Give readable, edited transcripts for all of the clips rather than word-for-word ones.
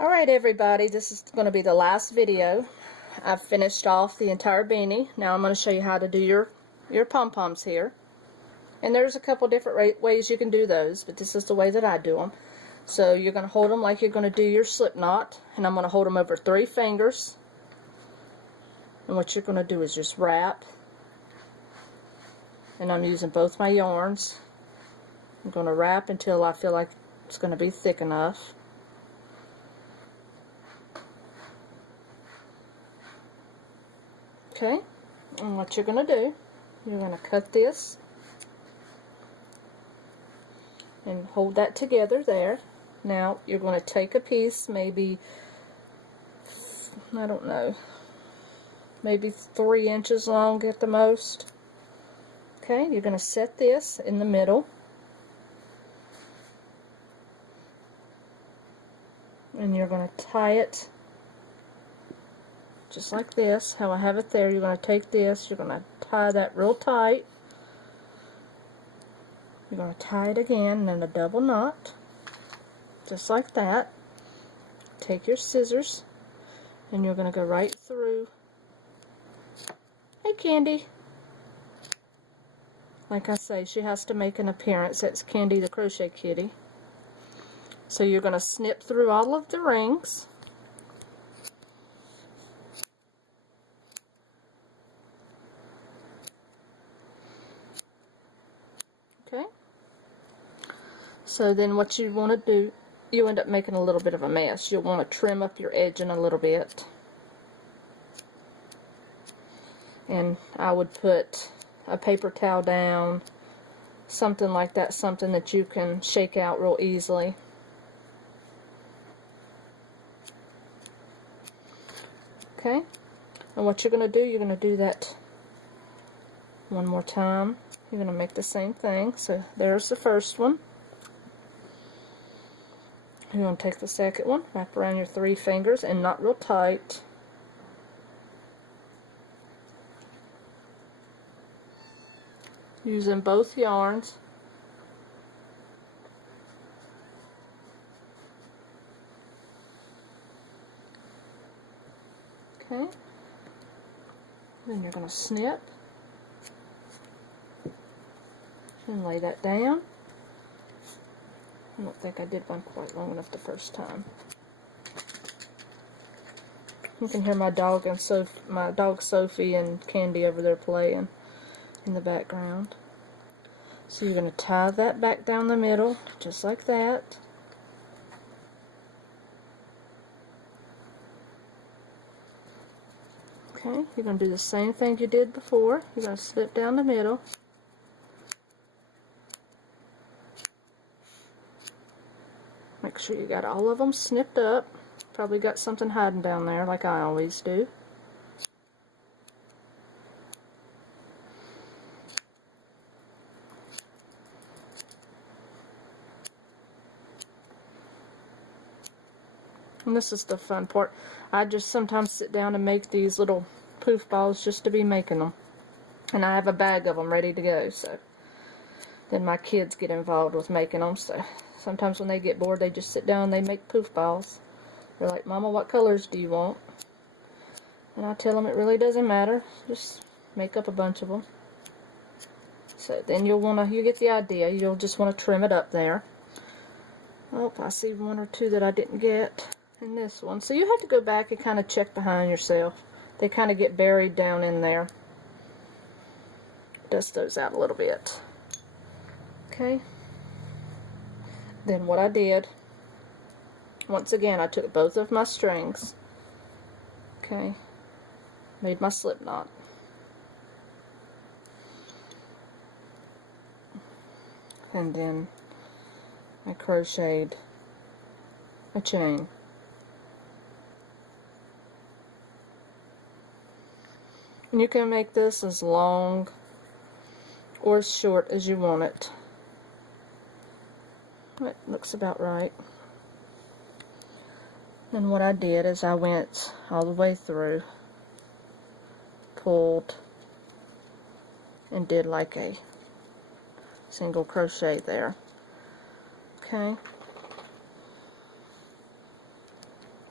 Alright everybody, this is going to be the last video. I've finished off the entire beanie. Now I'm going to show you how to do your pom-poms here. And there's a couple different ways you can do those, but this is the way that I do them. So you're going to hold them like you're going to do your slip knot, and I'm going to hold them over 3 fingers. And what you're going to do is just wrap. And I'm using both my yarns. I'm going to wrap until I feel like it's going to be thick enough. Okay, and what you're going to do, you're going to cut this and hold that together there. Now you're going to take a piece, maybe, I don't know, maybe 3 inches long at the most. Okay, you're going to set this in the middle. And you're going to tie it just like this, how I have it there. You're going to take this, you're going to tie that real tight. You're going to tie it again and then a double knot, just like that. Take your scissors and you're going to go right through. Hey Candy! Like I say, she has to make an appearance. That's Candy the Crochet Kitty. So you're going to snip through all of the rings. Okay, so then what you want to do, you end up making a little bit of a mess. You'll want to trim up your edging a little bit. And I would put a paper towel down, something like that, something that you can shake out real easily. Okay, and what you're going to do, you're going to do that one more time. You're going to make the same thing. So there's the first one. You're going to take the second one, wrap around your 3 fingers and not real tight. Using both yarns. Okay. Then you're going to snip. And lay that down. I don't think I did one quite long enough the first time. You can hear my dog and Sophie and Candy over there playing in the background. So you're going to tie that back down the middle, just like that. Okay, you're going to do the same thing you did before. You're going to slip down the middle. Make sure you got all of them snipped up. Probably got something hiding down there like I always do. And this is the fun part. I just sometimes sit down and make these little poof balls just to be making them. And I have a bag of them ready to go. So then my kids get involved with making them. So sometimes when they get bored, they just sit down and they make poof balls. They're like, Mama, what colors do you want? And I tell them it really doesn't matter. Just make up a bunch of them. So then you get the idea. You'll just want to trim it up there. Oh, I see 1 or 2 that I didn't get in this one. So you have to go back and kind of check behind yourself. They kind of get buried down in there. Dust those out a little bit. Okay. Then what I did, once again, I took both of my strings, okay, made my slip knot, and then I crocheted a chain. And you can make this as long or as short as you want it. It looks about right. And what I did is I went all the way through, pulled, and did like a single crochet there. Okay.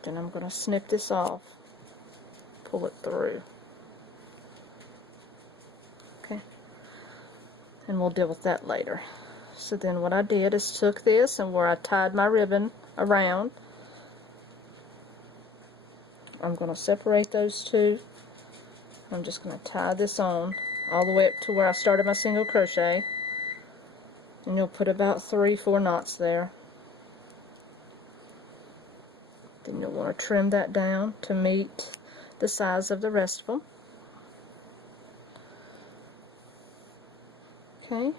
Then I'm going to snip this off, pull it through. Okay, and we'll deal with that later. So then what I did is took this, and where I tied my ribbon around, I'm going to separate those two. I'm just going to tie this on all the way up to where I started my single crochet, and you'll put about 3-4 knots there. Then you'll want to trim that down to meet the size of the rest of them. Okay.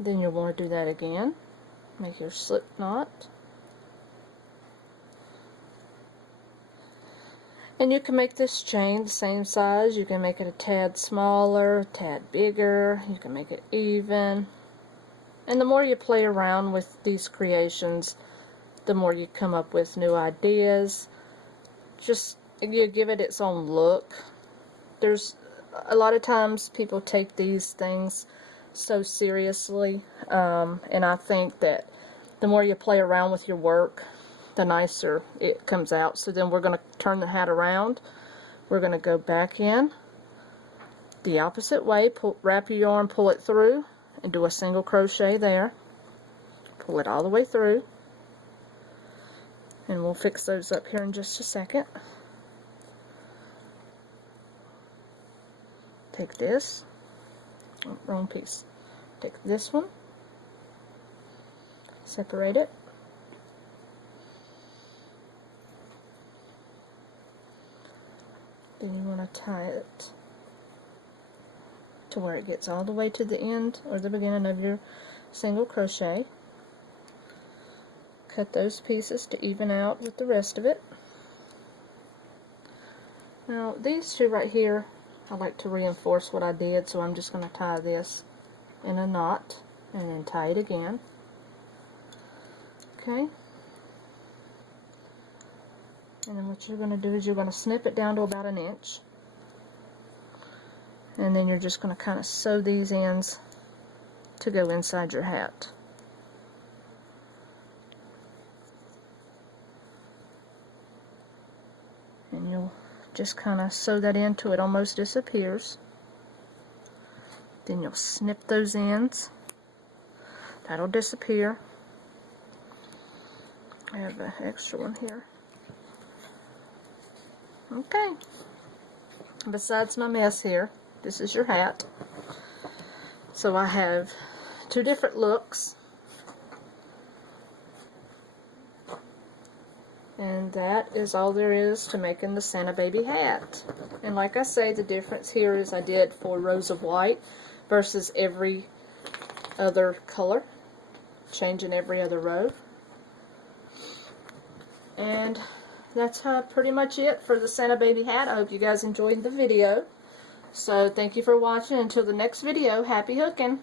Then you'll want to do that again. Make your slip knot. And you can make this chain the same size. You can make it a tad smaller, a tad bigger. You can make it even. And the more you play around with these creations, the more you come up with new ideas. Just, you give it its own look. There's a lot of times people take these things so seriously, and I think that the more you play around with your work, the nicer it comes out. So then we're going to turn the hat around. We're going to go back in the opposite way, wrap your yarn, pull it through, and do a single crochet there. Pull it all the way through, and we'll fix those up here in just a second. Take this, oh, wrong piece. Take this one, separate it, then you want to tie it to where it gets all the way to the end or the beginning of your single crochet. Cut those pieces to even out with the rest of it. Now these two right here, I like to reinforce what I did, so I'm just going to tie this in a knot and then tie it again. Okay. And then what you're going to do is you're going to snip it down to about 1 inch. And then you're just going to kind of sew these ends to go inside your hat. And you'll just kind of sew that in till it almost disappears. Then you'll snip those ends. That'll disappear. I have an extra one here. Okay. Besides my mess here, this is your hat. So I have 2 different looks. And that is all there is to making the Santa Baby hat. And like I say, the difference here is I did 4 rows of white versus every other color, changing every other row. And that's pretty much it for the Santa Baby hat. I hope you guys enjoyed the video. So thank you for watching. Until the next video, happy hooking!